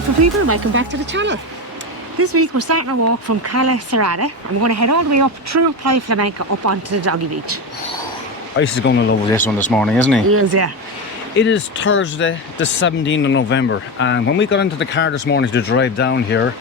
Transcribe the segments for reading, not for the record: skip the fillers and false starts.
beautiful people, welcome back to the channel. This week we're starting our walk from Cala Serrada and we're going to head all the way up through Playa Flamenca up onto the doggy beach. Ice is going to love this one this morning, isn't he? He is, yeah. It is Thursday, the 17th of November, and when we got into the car this morning to drive down here,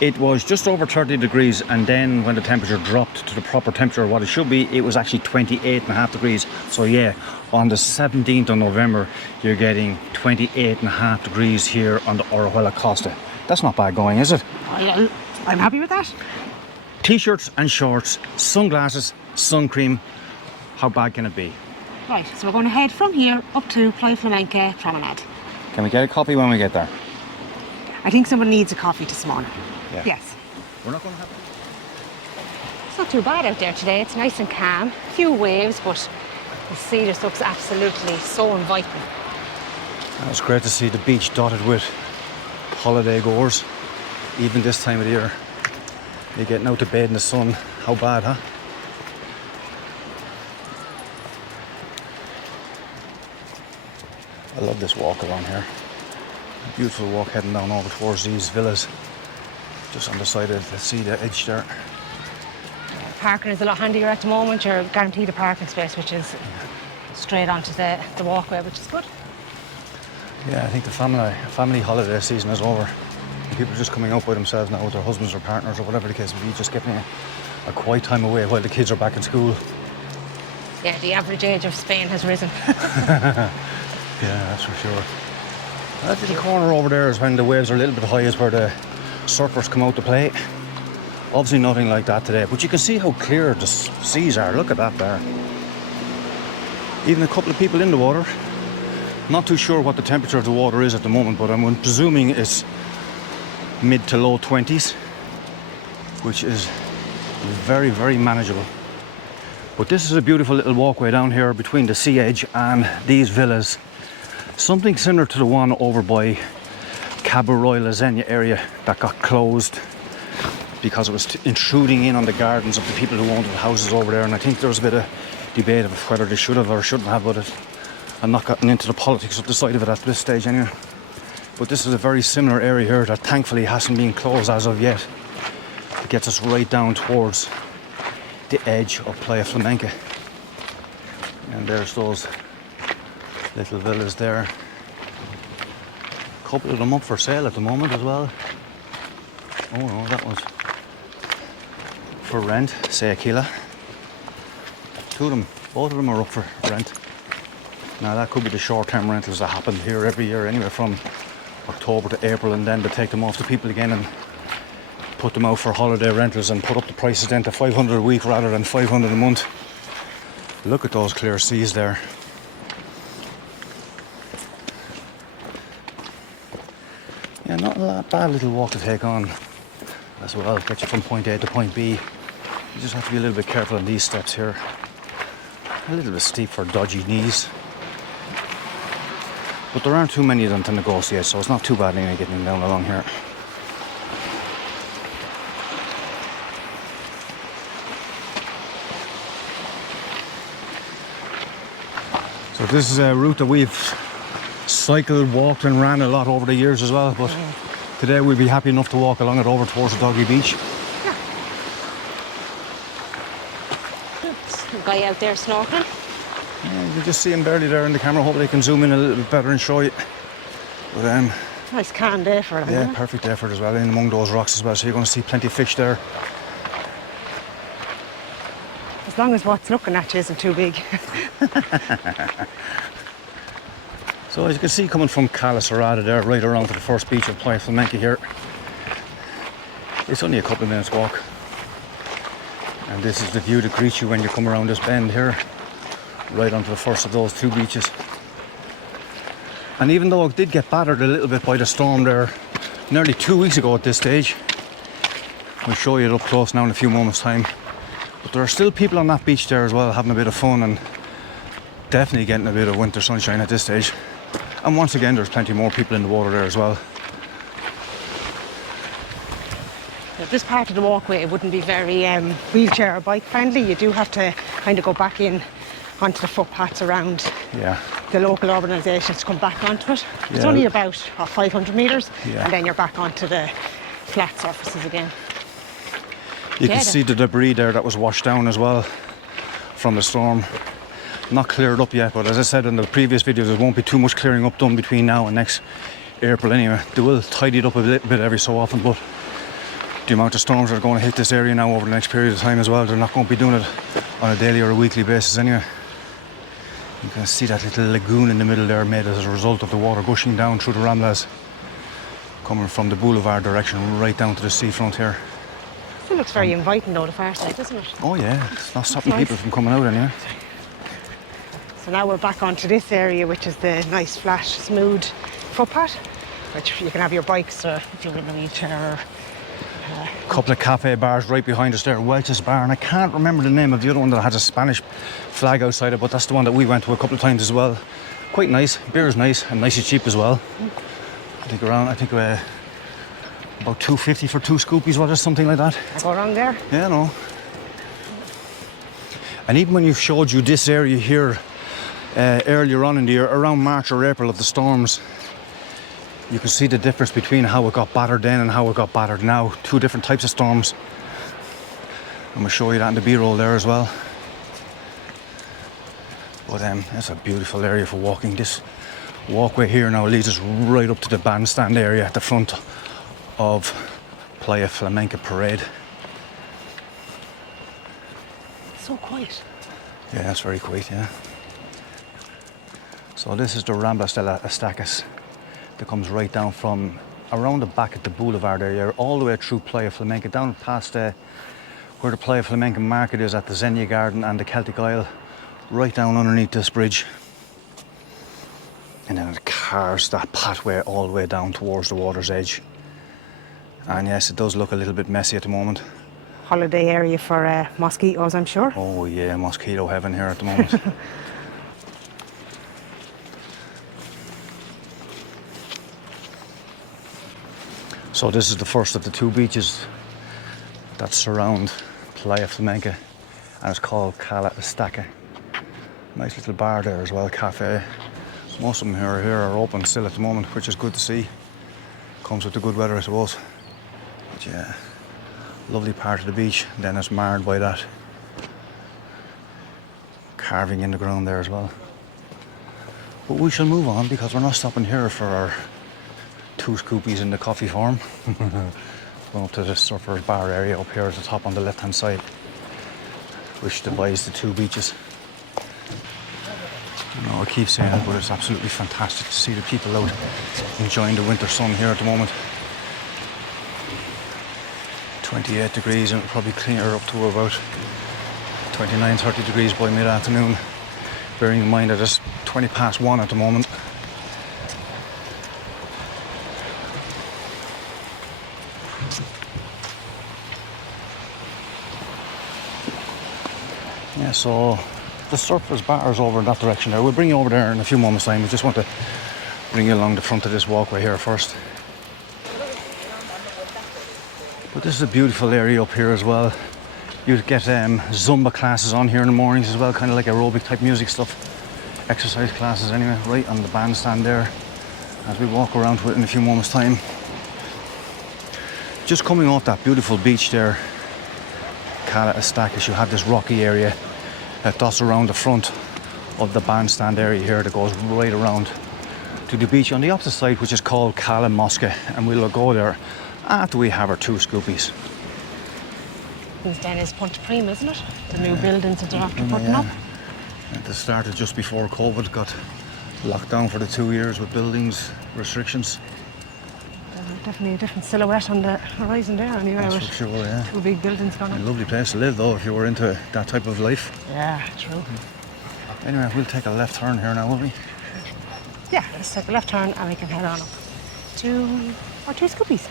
it was just over 30 degrees, and then when the temperature dropped to the proper temperature, what it should be, it was actually 28.5 degrees. So yeah, on the 17th of November, you're getting 28.5 degrees here on the Orihuela Costa. That's not bad going, is it? I'm happy with that. T-shirts and shorts, sunglasses, sun cream. How bad can it be? Right, so we're going to head from here up to Playa Flamenca promenade. Can we get a coffee when we get there? I think someone needs a coffee this morning. Yeah. Yes. We're not going to have... It's not too bad out there today. It's nice and calm. A few waves, but the sea just looks absolutely so inviting. It's great to see the beach dotted with holiday goers. Even this time of the year. You're getting out to bed in the sun. How bad, huh? I love this walk around here. A beautiful walk heading down over towards these villas. Just on the side of the sea, the edge there. Parking is a lot handier at the moment. You're guaranteed a parking space, which is straight onto the walkway, which is good. Yeah, I think the family holiday season is over. And people are just coming out by themselves now with their husbands or partners or whatever the case may be, just getting a quiet time away while the kids are back in school. Yeah, the average age of Spain has risen. Yeah, that's for sure. That little corner over there is when the waves are a little bit high, is where the surfers come out to play. Obviously nothing like that today, but you can see how clear the seas are. Look at that there. Even a couple of people in the water. Not too sure what the temperature of the water is at the moment, but I'm presuming it's mid to low 20s, which is very, very manageable. But this is a beautiful little walkway down here between the sea edge and these villas. Something similar to the one over by Cabo Royal Zenia area that got closed because it was intruding in on the gardens of the people who owned the houses over there, and I think there was a bit of debate of whether they should have or shouldn't have, but I'm not gotten into the politics of the side of it at this stage anyway. But this is a very similar area here that thankfully hasn't been closed as of yet. It gets us right down towards the edge of Playa Flamenca. And there's those little villas there. A couple of them up for sale at the moment as well. Oh no, that one's for rent, say a kilo. Two of them, both of them are up for rent. Now that could be the short-term rentals that happen here every year anyway, from October to April, and then they take them off to people again and put them out for holiday rentals and put up the prices then to 500 a week rather than 500 a month. Look at those clear seas there. Yeah, not a bad little walk to take on as well. Get you from point A to point B. You just have to be a little bit careful on these steps here. A little bit steep for dodgy knees. But there aren't too many of them to negotiate, so it's not too bad anyway getting down along here. So this is a route that we've cycled, walked and ran a lot over the years as well, but today we'll be happy enough to walk along it over towards the doggy beach. Yeah. A guy out there snorkeling. Yeah, you can just see him barely there in the camera. Hopefully I can zoom in a little bit better and show you. But nice calm day for it. yeah, perfect effort as well, in among those rocks as well, so you're going to see plenty of fish there. As long as what's looking at you isn't too big. So as you can see, coming from Cala Serrada there, right around to the first beach of Playa Flamenca here, it's only a couple of minutes walk. And this is the view that greets you when you come around this bend here, right onto the first of those two beaches. And even though it did get battered a little bit by the storm there nearly 2 weeks ago at this stage, I'll show you it up close now in a few moments time. But there are still people on that beach there as well, having a bit of fun and definitely getting a bit of winter sunshine at this stage. And once again, there's plenty more people in the water there as well. This part of the walkway wouldn't be very wheelchair or bike friendly. You do have to kind of go back in onto the footpaths around. Yeah. the local organisations to come back onto it. It's Yeah. only about 500 metres, Yeah. and then you're back onto the flat surfaces again. You Yeah, can see the debris there that was washed down as well from the storm. Not cleared up yet, but as I said in the previous videos, there won't be too much clearing up done between now and next April anyway. They will tidy it up a little bit every so often, but the amount of storms that are going to hit this area now over the next period of time as well, they're not going to be doing it on a daily or a weekly basis anyway. You can see that little lagoon in the middle there made as a result of the water gushing down through the Ramblas, coming from the boulevard direction right down to the seafront here. It looks very inviting though, the far side, doesn't it? Oh yeah, it's not stopping nice. people from coming out anyway. So now we're back onto this area, which is the nice, flat, smooth footpath, which you can have your bikes if you're in a wheelchair. A couple of cafe bars right behind us there, Welch's Bar, and I can't remember the name of the other one that has a Spanish flag outside it, but that's the one that we went to a couple of times as well. Quite nice, beer is nice and nicely cheap as well. I think about $2.50 for 2 scoopies, was it, something like that? I go wrong there? Yeah, no. And even when you showed you this area here earlier on in the year, around March or April of the storms, you can see the difference between how it got battered then and how it got battered now. 2 different types of storms. I'm going to show you that in the B-roll there as well. But that's a beautiful area for walking. This walkway here now leads us right up to the bandstand area at the front of Playa Flamenca Parade. So quiet. Yeah, that's very quiet, yeah. So this is the Rambla de las Estacas that comes right down from around the back at the boulevard area, all the way through Playa Flamenca, down past where the Playa Flamenca market is at the Zenia Garden and the Celtic Isle, right down underneath this bridge. And then it carves that pathway all the way down towards the water's edge. And yes, it does look a little bit messy at the moment. Holiday area for mosquitoes, I'm sure. Oh yeah, mosquito heaven here at the moment. So this is the first of the 2 beaches that surround Playa Flamenca, and it's called Cala Estaca. Nice little bar there as well, cafe. Most of them here are open still at the moment, which is good to see. Comes with the good weather, I suppose. But yeah, lovely part of the beach. Then it's marred by that carving in the ground there as well. But we shall move on because we're not stopping here for our 2 scoopies in the coffee form. Going up to the surfers bar area up here at the top on the left hand side, which divides the 2 beaches. You know, I keep saying it, but it's absolutely fantastic to see the people out enjoying the winter sun here at the moment. 28 degrees, and it'll probably clear up to about 29, 30 degrees by mid-afternoon, bearing in mind that it's 1:20 at the moment. Yeah, so the surfers bar is over in that direction there. We'll bring you over there in a few moments' time. We just want to bring you along the front of this walkway here first. But this is a beautiful area up here as well. You get Zumba classes on here in the mornings as well, kind of like aerobic type music stuff. Exercise classes anyway, right on the bandstand there as we walk around to it in a few moments' time. Just coming off that beautiful beach there, Cala Estacas, you have this rocky area that dots around the front of the bandstand area here that goes right around to the beach on the opposite side, which is called Cala Mosca, and we'll go there after we have our 2 scoopies. This then is Ponte Prima, isn't it? The new buildings that they're after putting up. It started just before COVID, got locked down for the 2 years with buildings restrictions. Definitely a different silhouette on the horizon there anyway. That's for sure, yeah. 2 big buildings going A on. lovely place to live though if you were into that type of life. Yeah, true. Anyway, we'll take a left turn here now, will we? Yeah, let's take a left turn and we can head on up to our 2 scoopies.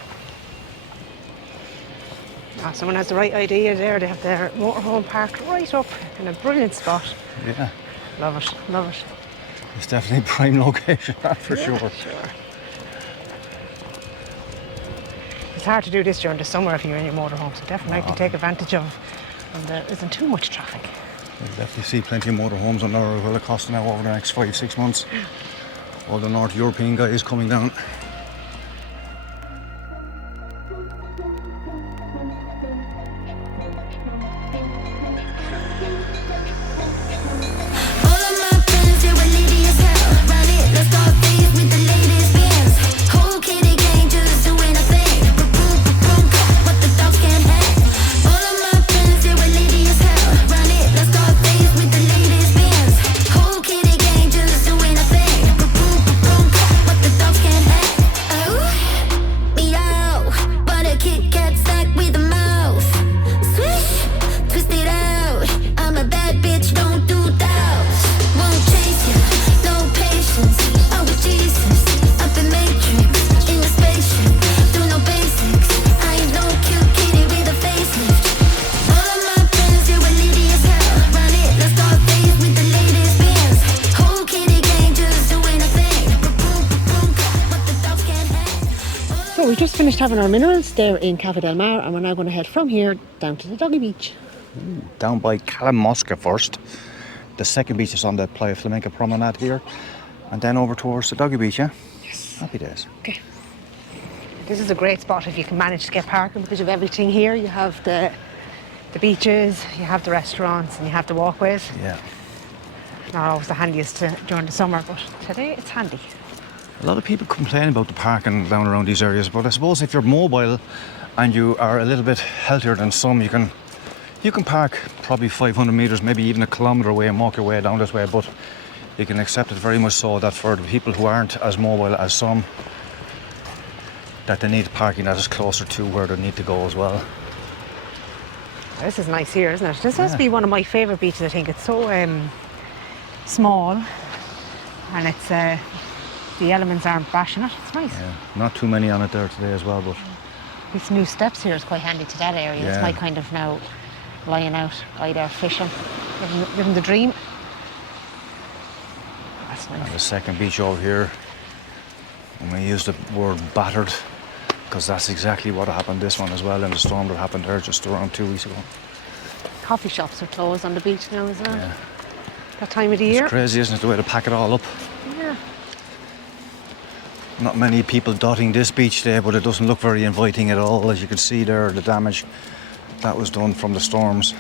Ah, someone has the right idea there. They have their motorhome parked right up in a brilliant spot. Yeah. Love it, love it. It's definitely a prime location, that's for sure. Sure. It's hard to do this during the summer if you're in your motorhome, so definitely take advantage of when there isn't too much traffic. You'll definitely see plenty of motorhomes on Orihuela Costa now over the next 5-6 months. All the North European guys coming down. So we just finished having our minerals there in Cafe del Mar, and we're now going to head from here down to the doggy beach. Down by Mosca first. The second beach is on the Playa Flamenca promenade here. And then over towards the doggy beach, yeah? Yes. Happy days. Okay. This is a great spot if you can manage to get parking because of everything here. You have the beaches, you have the restaurants, and you have the walkways. Yeah. Not always the handiest during the summer, but today it's handy. A lot of people complain about the parking down around these areas, but I suppose if you're mobile and you are a little bit healthier than some, you can park probably 500 metres, maybe even a kilometre away and walk your way down this way, but you can accept it very much so that for the people who aren't as mobile as some, that they need parking that is closer to where they need to go as well. This is nice here, isn't it? This has to be one of my favourite beaches, I think. It's so small, and it's the elements aren't bashing it. It's nice. Yeah, not too many on it there today as well, but these new steps here is quite handy to that area. Yeah. It's my kind of now lying out by there fishing, living the dream. That's nice. and the second beach over here, and we use the word battered because that's exactly what happened this one as well, in the storm that happened there just around 2 weeks ago. Coffee shops are closed on the beach now as well. Yeah. That time of the year. It's crazy, isn't it, the way to pack it all up. Yeah. Not many people dotting this beach today, but it doesn't look very inviting at all. As you can see there, the damage that was done from the storms.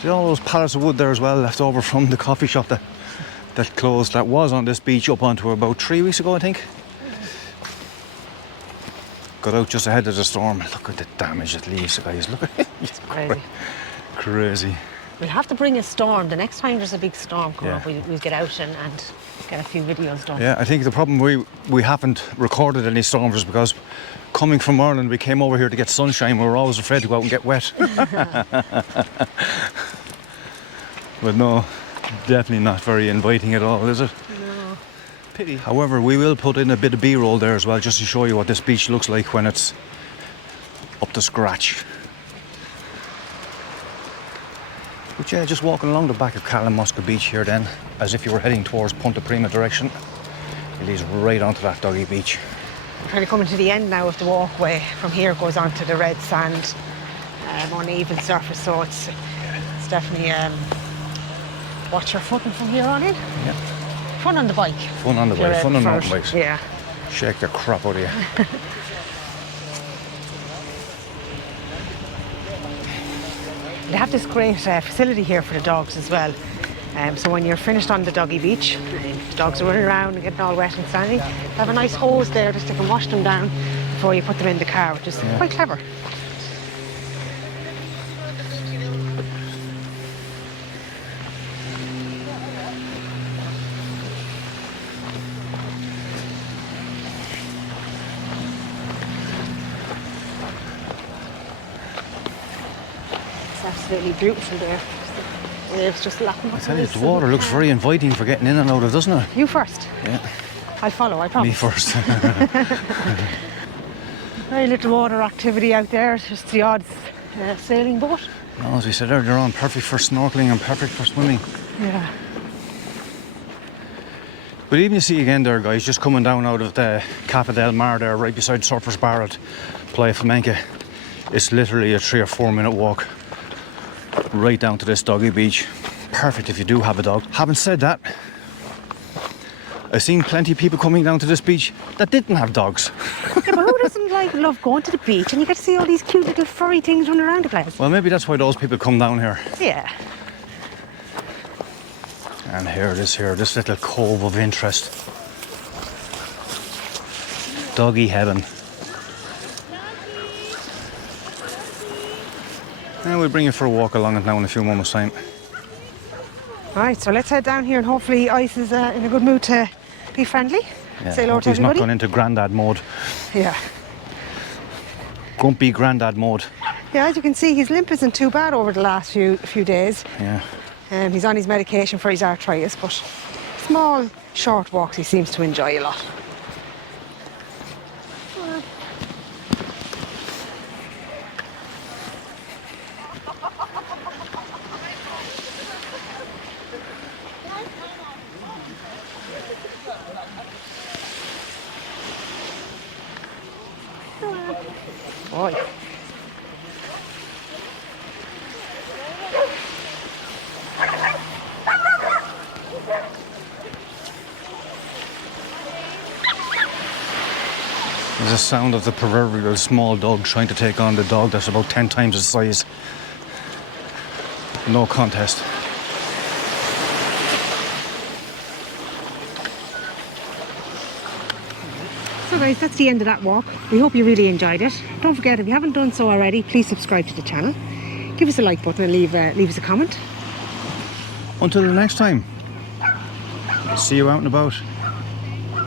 See all those pallets of wood there as well, left over from the coffee shop that closed, that was on this beach up onto about 3 weeks ago, I think. Got out just ahead of the storm. Look at the damage it leaves, guys. Look at it. It's crazy. Crazy. We'll have to bring a storm. The next time there's a big storm coming Yeah. up, we'll get out and get a few videos done. Yeah, I think the problem we haven't recorded any storms is because coming from Ireland, we came over here to get sunshine. We were always afraid to go out and get wet. But no, definitely not very inviting at all, is it? No. Pity. However, we will put in a bit of B-roll there as well, just to show you what this beach looks like when it's up to scratch. But yeah, just walking along the back of Mosca Beach here then, as if you were heading towards Punta Prima direction, it leads right onto that doggy beach. Kind of coming to the end now of the walkway. From here goes on to the red sand, uneven surface, so it's definitely watch your footing from here on in. Yeah. Fun on the bike. Fun on the bike, fun on mountain bikes. Yeah. Shake the crap out of you. They have this great facility here for the dogs as well. So when you're finished on the doggy beach, the dogs are running around and getting all wet and sandy, they have a nice hose there just so you can wash them down before you put them in the car, which is quite clever. It's absolutely beautiful there. The waves just lapping up. I tell you, the water looks very inviting for getting in and out of, doesn't it? You first. Yeah. I'll follow, I promise. Me first. Very little water activity out there, it's just the odd sailing boat. No, as we said earlier on, perfect for snorkeling and perfect for swimming. Yeah. But even you see again there, guys, just coming down out of the Cafe del Mar there, right beside Surfers Bar at Playa Flamenca, it's literally a 3 or 4 minute walk right down to this doggy beach. Perfect if you do have a dog. Having said that, I've seen plenty of people coming down to this beach that didn't have dogs. Yeah, but who doesn't love going to the beach and you get to see all these cute little furry things running around the place? Well, maybe that's why those people come down here. Yeah. And here it is here, this little cove of interest. Doggy heaven. And we'll bring you for a walk along it now in a few moments' time. Right, so let's head down here and hopefully Ice is in a good mood to be friendly. Yeah, Say hello to he's not everybody. gone into grandad mode. Yeah. Grumpy grandad mode. Yeah, as you can see, his limp isn't too bad over the last few days. Yeah. He's on his medication for his arthritis, but small, short walks he seems to enjoy a lot. Boy. There's the sound of the proverbial small dog trying to take on the dog that's about 10 times its size. No contest. So guys, that's the end of that walk. We hope you really enjoyed it. Don't forget, if you haven't done so already, please subscribe to the channel. Give us a like button and leave us a comment. Until the next time. See you out and about.